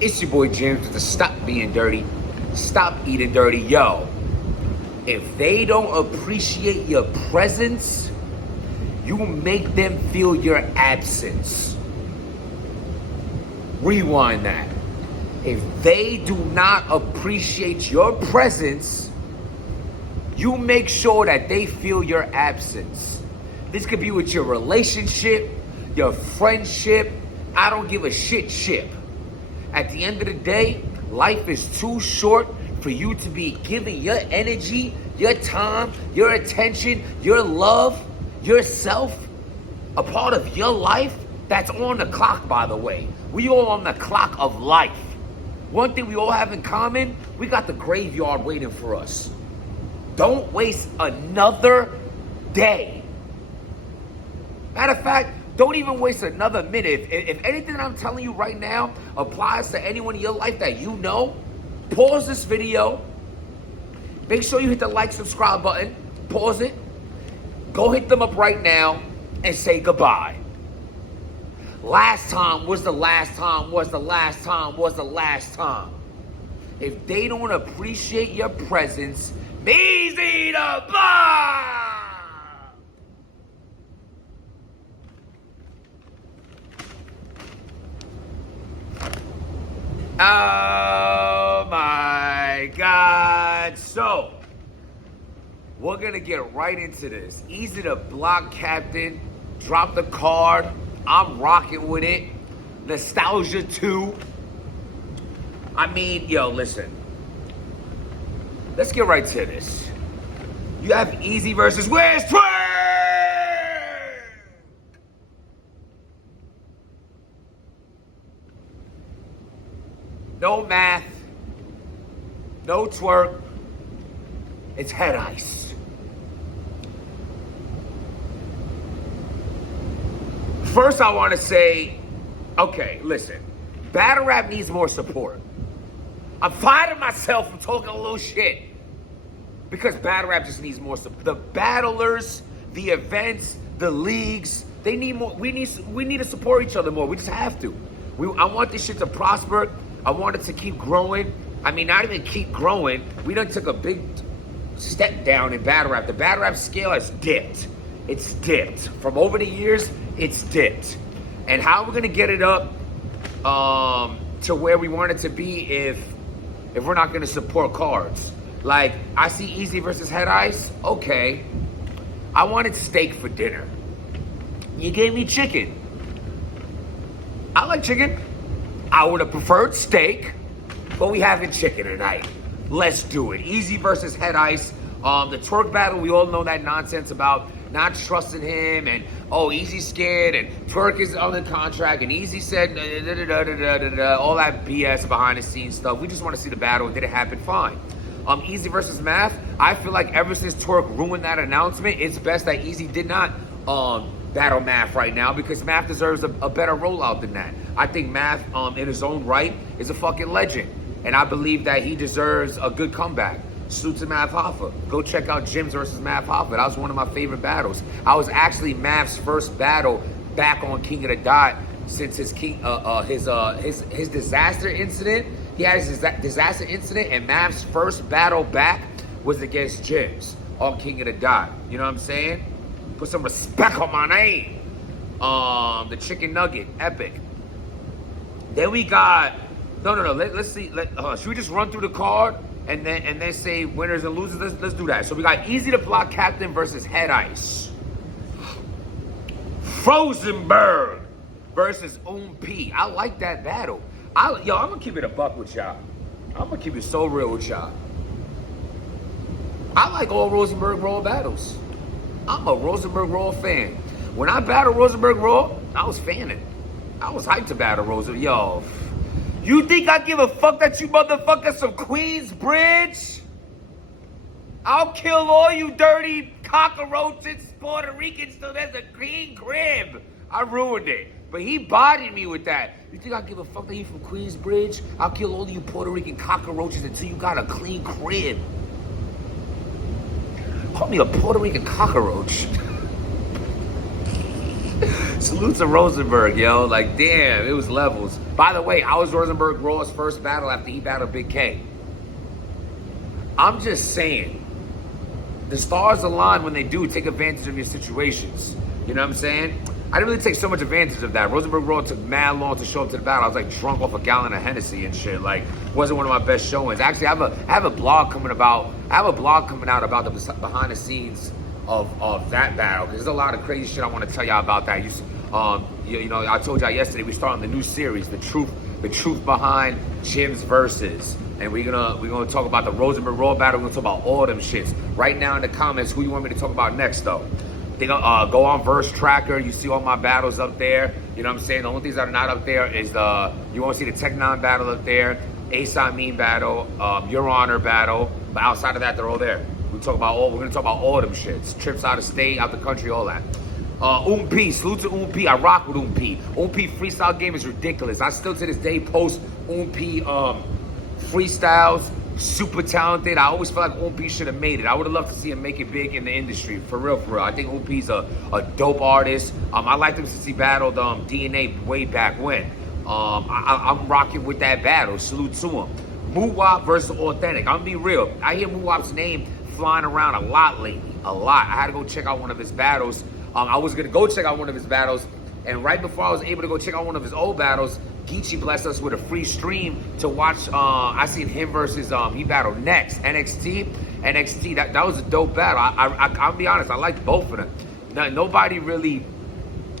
It's your boy James with the Stop Being Dirty, Stop Eating Dirty. Yo, if they don't appreciate your presence, you make them feel your absence. Rewind that. If they do not appreciate your presence, you make sure that they feel your absence. This could be with your relationship, your friendship, I don't give a shit. At the end of the day, life is too short for you to be giving your energy, your time, your attention, your love, yourself, a part of your life that's on the clock, by the way. We all on the clock of life. One thing we all have in common, we got the graveyard waiting for us. Don't waste another day. Matter of fact, don't even waste another minute. If anything that I'm telling you right now applies to anyone in your life that you know, pause this video. Make sure you hit the like, subscribe button. Pause it. Go hit them up right now and say goodbye. Last time was the last time, was the last time, was the last time. If they don't appreciate your presence, Eazy the bar! Oh my God. So, we're going to get right into this. Eazy the block captain. Drop the card. I'm rocking with it. Nostalgia 2. I mean, yo, listen. Let's get right to this. You have Eazy versus Where's Twerk? No math, no twerk, it's head ice. First I want to say, okay, listen, battle rap needs more support. I'm finding myself from talking a little shit because battle rap just needs more support. The battlers, the events, the leagues, they need more. We need to support each other more. We just have to. I want this shit to prosper. I want it to keep growing. I mean, not even keep growing. We done took a big step down in battle rap. The battle rap scale has dipped. It's dipped. From over the years, it's dipped. And how we're gonna get it up to where we want it to be if we're not gonna support cards? Like, I see Eazy versus Head Ice. Okay. I wanted steak for dinner. You gave me chicken. I like chicken. I would have preferred steak, but we having chicken tonight. Let's do it. Eazy versus Head Ice. The twerk battle, we all know that nonsense about not trusting him and, oh, Eazy's scared and twerk is on the contract and Eazy said all that BS behind the scenes stuff. We just want to see the battle. Did it happen? Fine. Eazy versus Math. I feel like ever since twerk ruined that announcement, it's best that Eazy did not battle Math right now because Math deserves a better rollout than that. I think Math, in his own right, is a fucking legend. And I believe that he deserves a good comeback. Salute to Math Hoffa. Go check out Jims versus Math Hoffa. That was one of my favorite battles. I was actually Math's first battle back on King of the Dot since his disaster incident. He had his disaster incident, and Math's first battle back was against Jims on King of the Dot. You know what I'm saying? Put some respect on my name. The chicken nugget, epic. Then we got no. Let's see. Should we just run through the card and then say winners and losers? Let's do that. So we got Eazy the block captain versus Head Ice. Frozenberg versus P. I like that battle. I'm gonna keep it a buck with y'all. I'm gonna keep it so real with y'all. I like all Rosenberg Raw battles. I'm a Rosenberg Raw fan. When I battled Rosenberg Raw, I was fanning. I was hyped to battle Rosenberg. Yo, you think I give a fuck that you motherfuckers from Queensbridge? I'll kill all you dirty cockroaches, Puerto Ricans, till there's a green crib. I ruined it. But he bodied me with that. You think I give a fuck that you from Queensbridge? I'll kill all you Puerto Rican cockroaches until you got a clean crib. Call me a Puerto Rican cockroach. Salute to Rosenberg, yo. Like, damn, it was levels. By the way, I was Rosenberg Raw's first battle after he battled Big K. I'm just saying, the stars align when they do take advantage of your situations. You know what I'm saying? I didn't really take so much advantage of that. Rosenberg Raw took mad long to show up to the battle. I was like drunk off a gallon of Hennessy and shit. Like, wasn't one of my best showings. Actually, I have a blog coming out about the behind the scenes of that battle. There's a lot of crazy shit I want to tell y'all about that. You know, I told y'all yesterday we're starting the new series, the truth behind Jim's verses. And we're gonna talk about the Rosenberg Raw battle. We're gonna talk about all them shits. Right now in the comments, who you want me to talk about next though? Go on Verse Tracker. You see all my battles up there. You know what I'm saying? The only things that are not up there is you won't see the Tech 9 battle up there, Ace I Mean battle, Your Honor battle. But outside of that, they're all there. We're gonna talk about all them shits. Trips out of state, out the country, all that. P, salute to P. I rock with P. P freestyle game is ridiculous. I still to this day post P freestyles. Super talented. I always feel like OP should have made it. I would have loved to see him make it big in the industry. For real, for real. I think OP's a dope artist. I liked him since he battled DNA way back when. I'm rocking with that battle. Salute to him. Moowop versus Authentic. I'm gonna be real. I hear Moowop's name flying around a lot lately. A lot. I had to go check out one of his battles. I was gonna go check out one of his battles, and right before I was able to go check out one of his old battles, Geechee blessed us with a free stream to watch. I seen him versus he battled NXT. That was a dope battle. I'll be honest, I liked both of them. Nobody really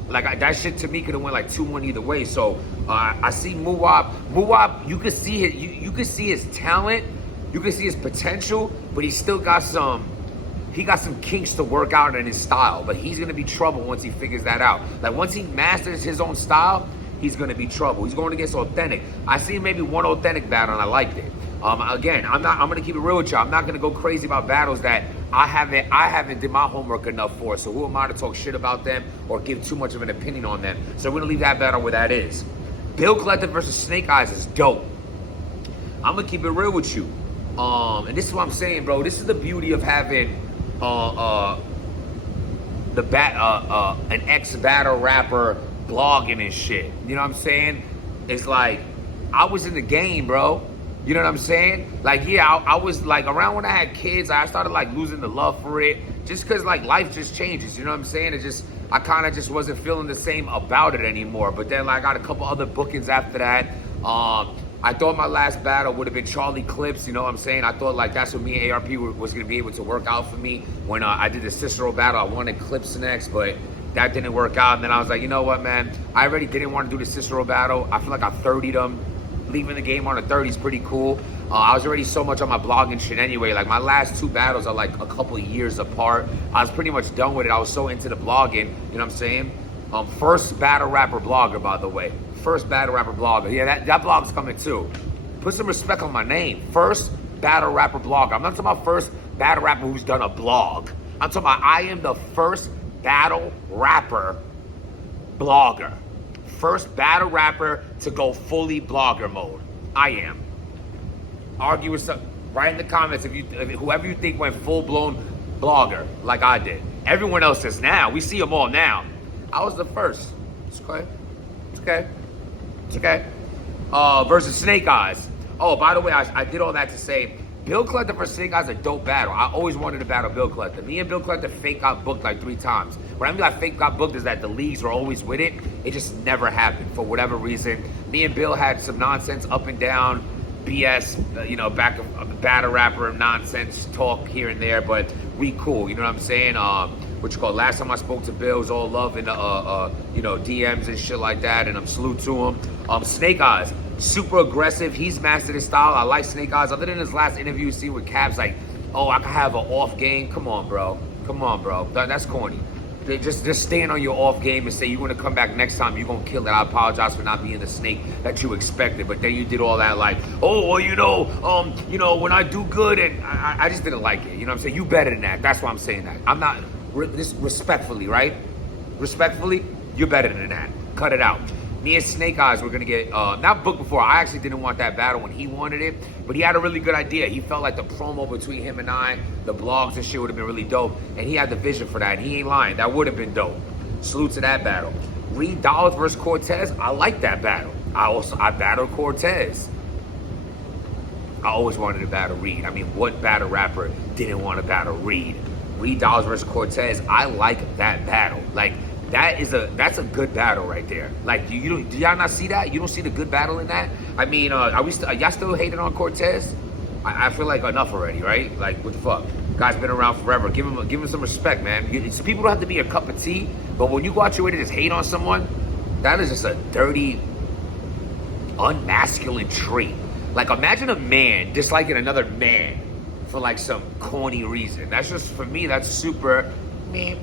that shit to me could have went like 2-1 either way. So I see Moowop. You could see you could see his talent, you could see his potential, but he still got some. He got some kinks to work out in his style, but he's gonna be trouble once he figures that out. Like once he masters his own style, he's gonna be trouble. He's going against Authentic. I seen maybe one Authentic battle and I liked it. Again, I'm gonna keep it real with y'all. I'm not gonna go crazy about battles that I haven't did my homework enough for. So who am I to talk shit about them or give too much of an opinion on them? So we're gonna leave that battle where that is. Bill Collector versus Snake Eyes is dope. I'm gonna keep it real with you. And this is what I'm saying, bro. This is the beauty of having an ex-battle rapper blogging and shit. You know what I'm saying? It's like, I was in the game, bro. You know what I'm saying? Like, yeah, I was like, around when I had kids, I started like losing the love for it. Just cause like life just changes, you know what I'm saying? I kind of just wasn't feeling the same about it anymore. But then like, I got a couple other bookings after that. I thought my last battle would have been Charlie Clips, you know what I'm saying? I thought like that's what me and ARP was gonna be able to work out for me. When I did the Cicero battle, I wanted Clips next, but that didn't work out. And then I was like, you know what, man? I already didn't want to do the Cicero battle. I feel like I 30'd them. Leaving the game on a 30 is pretty cool. I was already so much on my blogging shit anyway. Like my last 2 battles are like a couple of years apart. I was pretty much done with it. I was so into the blogging, you know what I'm saying? First battle rapper blogger, by the way. First battle rapper blogger. Yeah, that blog's coming too. Put some respect on my name. First battle rapper blogger. I'm not talking about first battle rapper who's done a blog. I'm talking about I am the first battle rapper blogger. First battle rapper to go fully blogger mode. I am. Argue with some. Write in the comments if whoever you think went full blown blogger like I did. Everyone else is now. We see them all now. I was the first. It's okay. It's okay. It's okay. Versus Snake Eyes. Oh, by the way, I did all that to say Bill Collector versus Snake Eyes is a dope battle. I always wanted to battle Bill Collector. Me and Bill Collector fake got booked like 3 times. What I mean by fake got booked is that the leagues were always with it. It just never happened for whatever reason. Me and Bill had some nonsense up and down, BS, back of the battle rapper nonsense talk here and there, but we cool. You know what I'm saying? Last time I spoke to Bill, it was all love in the, DMs and shit like that, and I'm salute to him. Snake Eyes, super aggressive. He's mastered his style. I like Snake Eyes. Other than his last interview you see with Cap's like, oh, I can have an off game. Come on, bro. That's corny. Just stand on your off game and say you're gonna come back next time, you're gonna kill it. I apologize for not being the snake that you expected, but then you did all that like, oh, well, when I do good, and I just didn't like it. You know what I'm saying? You better than that. That's why I'm saying that. I'm not, this respectfully, right? Respectfully, you're better than that. Cut it out. Me and Snake Eyes were gonna get, not booked before. I actually didn't want that battle when he wanted it, but he had a really good idea. He felt like the promo between him and I, the blogs and shit would have been really dope, and he had the vision for that, and he ain't lying. That would have been dope. Salute to that battle. Reed Dollars versus Cortez, I like that battle. I battled Cortez. I always wanted to battle Reed. I mean, what battle rapper didn't want to battle Reed? Reed Dollars versus Cortez, I like that battle. Like, that's a good battle right there. Like, do y'all not see that? You don't see the good battle in that? I mean, are y'all still hating on Cortez? I feel like enough already, right? Like, what the fuck? Guy's been around forever. Give him some respect, man. People don't have to be a cup of tea, but when you go out your way to just hate on someone, that is just a dirty, unmasculine trait. Like, imagine a man disliking another man for like some corny reason. That's just, for me, that's super, meh.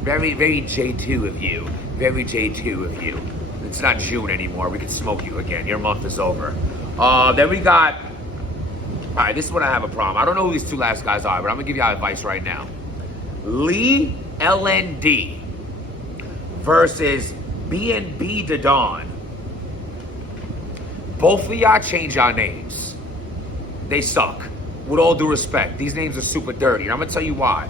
Very, very J2 of you. Very J2 of you. It's not June anymore. We can smoke you again. Your month is over. Then we got, all right, this is what I have a problem. I don't know who these two last guys are, but I'm gonna give y'all advice right now. Lee LND versus BNB Dadon. Both of y'all change your names. They suck. With all due respect, these names are super dirty. And I'm gonna tell you why.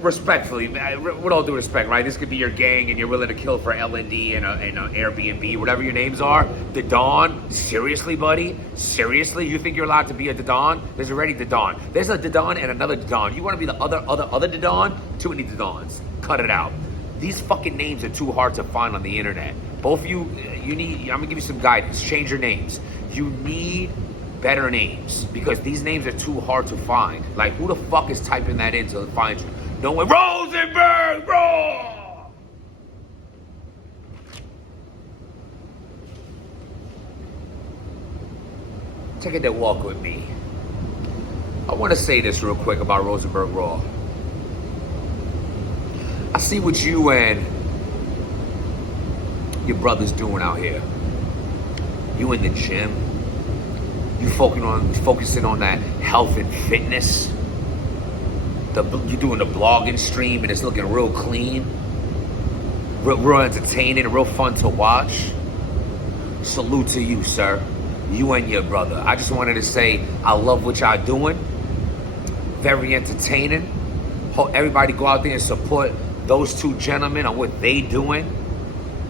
Respectfully, with all due respect, right? This could be your gang and you're willing to kill for LND and an Airbnb, whatever your names are. The Dawn, seriously, buddy? Seriously? You think you're allowed to be a Dawn? There's already Dawn. There's a Dawn and another Dawn. You want to be the other Dawn? Too many Dawns. Cut it out. These fucking names are too hard to find on the internet. Both of you need, I'm gonna give you some guidance. Change your names. You need better names because these names are too hard to find. Like, who the fuck is typing that in to find you? No one. Frozenberg, bro! Taking that walk with me. I want to say this real quick about Rosenberg Raw. I see what you and your brother's doing out here. You in the gym. You focusing on that health and fitness. You're doing the blogging stream and it's looking real clean, real entertaining, real fun to watch. Salute to you, sir. You and your brother. I just wanted to say I love what y'all doing. Very entertaining. Hope everybody go out there and support those two gentlemen on what they doing.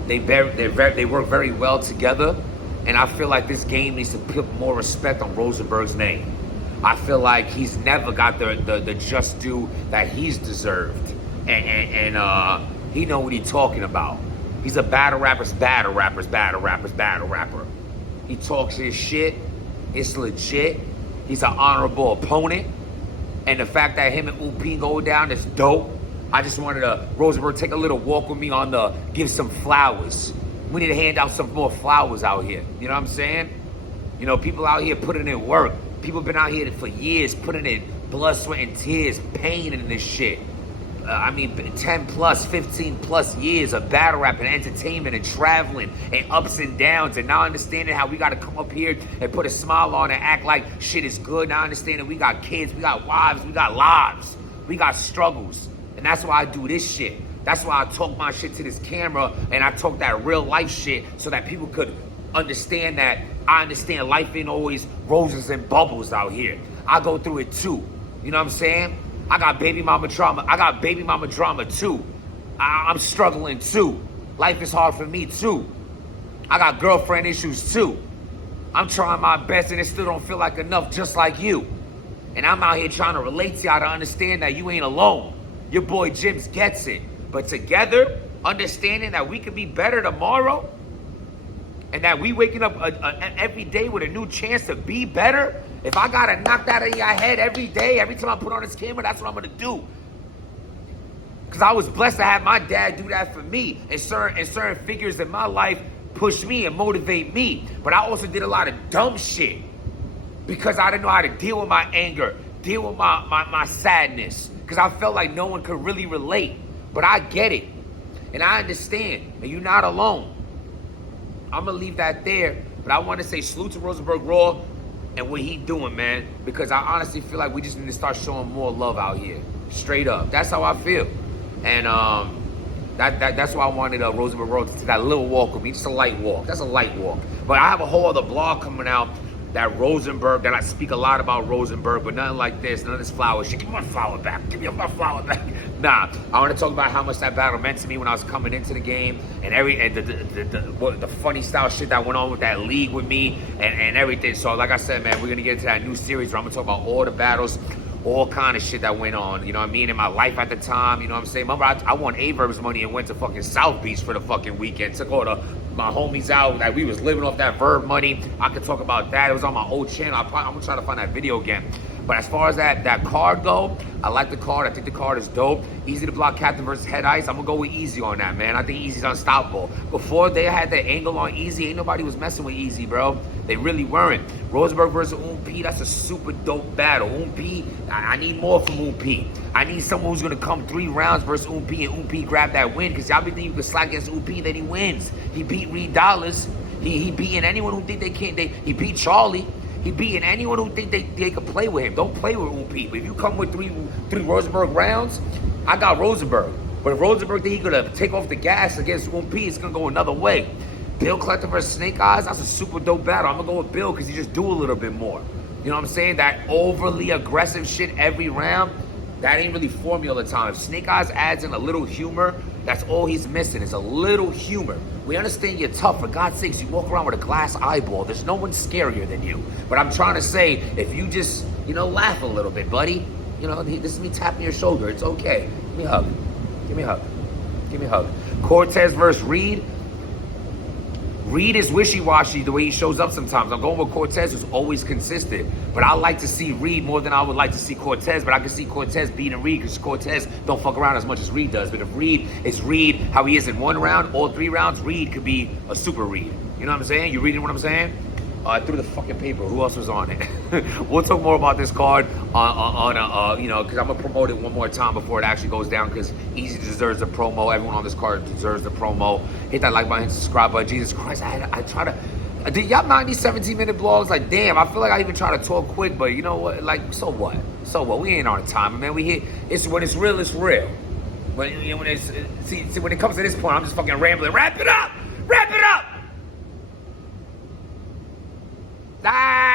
They work very well together, and I feel like this game needs to put more respect on Rosenberg's name. I feel like he's never got the just due that he's deserved. And he know what he's talking about. He's a battle rapper. He talks his shit. It's legit. He's an honorable opponent. And the fact that him and Upin go down is dope. I just wanted Rosenberg take a little walk with me on give some flowers. We need to hand out some more flowers out here. You know what I'm saying? You know, people out here putting in work. People been out here for years putting in blood, sweat, and tears, pain in this shit. 10 plus, 15 plus years of battle rap and entertainment and traveling and ups and downs, and now understanding how we got to come up here and put a smile on and act like shit is good. Now understanding we got kids, we got wives, we got lives, we got struggles. And that's why I do this shit. That's why I talk my shit to this camera and I talk that real life shit so that people could understand that I understand life ain't always roses and bubbles out here. I go through it too. You know what I'm saying? I got baby mama drama. I got baby mama drama too. I'm struggling too. Life is hard for me too. I got girlfriend issues too. I'm trying my best and it still don't feel like enough, just like you. And I'm out here trying to relate to y'all to understand that you ain't alone. Your boy Jims gets it. But together, understanding that we could be better tomorrow, and that we waking up every day with a new chance to be better. If I gotta knock that in your head every day, every time I put on this camera, that's what I'm gonna do. Because I was blessed to have my dad do that for me. And certain figures in my life push me and motivate me. But I also did a lot of dumb shit because I didn't know how to deal with my anger, deal with my sadness. Because I felt like no one could really relate. But I get it. And I understand. And you're not alone. I'm going to leave that there. But I want to say salute to Rosenberg Raw and what he doing, man. Because I honestly feel like we just need to start showing more love out here. Straight up. That's how I feel. And that's why I wanted Rosenberg Raw to take that little walk with me. Just a light walk. That's a light walk. But I have a whole other blog coming out that Rosenberg, that I speak a lot about Rosenberg, but nothing like this, none of this flower shit. Give me my flower back. Give me my flower back. Nah, I want to talk about how much that battle meant to me when I was coming into the game, and the funny style shit that went on with that league with me and everything. So like I said, man, we're gonna get into that new series where I'm gonna talk about all the battles, all kind of shit that went on, you know what I mean, in my life at the time, you know what I'm saying? Remember, I won Averb's money and went to fucking South Beach for the fucking weekend. Took all my homies out, like we was living off that Verb money. I could talk about that. It was on my old channel. I'm gonna try to find that video again. But as far as that card go, I like the card. I think the card is dope. Easy to block Captain versus Head Ice. I'm gonna go with Eazy on that, man. I think Eazy's unstoppable. Before they had the angle on Eazy, ain't nobody was messing with Eazy, bro. They really weren't. Rosenberg versus P, that's a super dope battle. P, I need more from P. I need someone who's gonna come 3 rounds versus P, and P grab that win, because y'all be thinking you can slack against P, then he wins. He beat Reed Dollars. He beating anyone who think they can't. He beat Charlie. He beating anyone who think they could play with him. Don't play with P. But if you come with three Rosenberg rounds, I got Rosenberg. But if Rosenberg think he gonna take off the gas against P, it's gonna go another way. Bill Collector versus Snake Eyes, that's a super dope battle. I'm gonna go with Bill because he just do a little bit more. You know what I'm saying? That overly aggressive shit every round, that ain't really for me all the time. If Snake Eyes adds in a little humor, that's all he's missing, is a little humor. We understand you're tough. For God's sakes, you walk around with a glass eyeball. There's no one scarier than you. But I'm trying to say, if you just, laugh a little bit, buddy. This is me tapping your shoulder. It's okay. Give me a hug. Give me a hug. Give me a hug. Cortez versus Reed. Reed is wishy-washy the way he shows up sometimes. I'm going with Cortez, who's always consistent. But I like to see Reed more than I would like to see Cortez. But I can see Cortez beating Reed because Cortez don't fuck around as much as Reed does. But if Reed is Reed, how he is in 1 round, all 3 rounds, Reed could be a super Reed. You know what I'm saying? You reading what I'm saying? I threw the fucking paper. Who else was on it? We'll talk more about this card because I'm gonna promote it one more time before it actually goes down. Because Eazy deserves the promo. Everyone on this card deserves the promo. Hit that like button, subscribe button. Jesus Christ, I try to. Did y'all 90, 17-minute blogs? Like, damn, I feel like I even try to talk quick, but you know what? Like, so what? So what? We ain't on time, man. We hit. It's when it's real. It's real. When it's when it comes to this point, I'm just fucking rambling. Wrap it up. Wrap it up. Ah!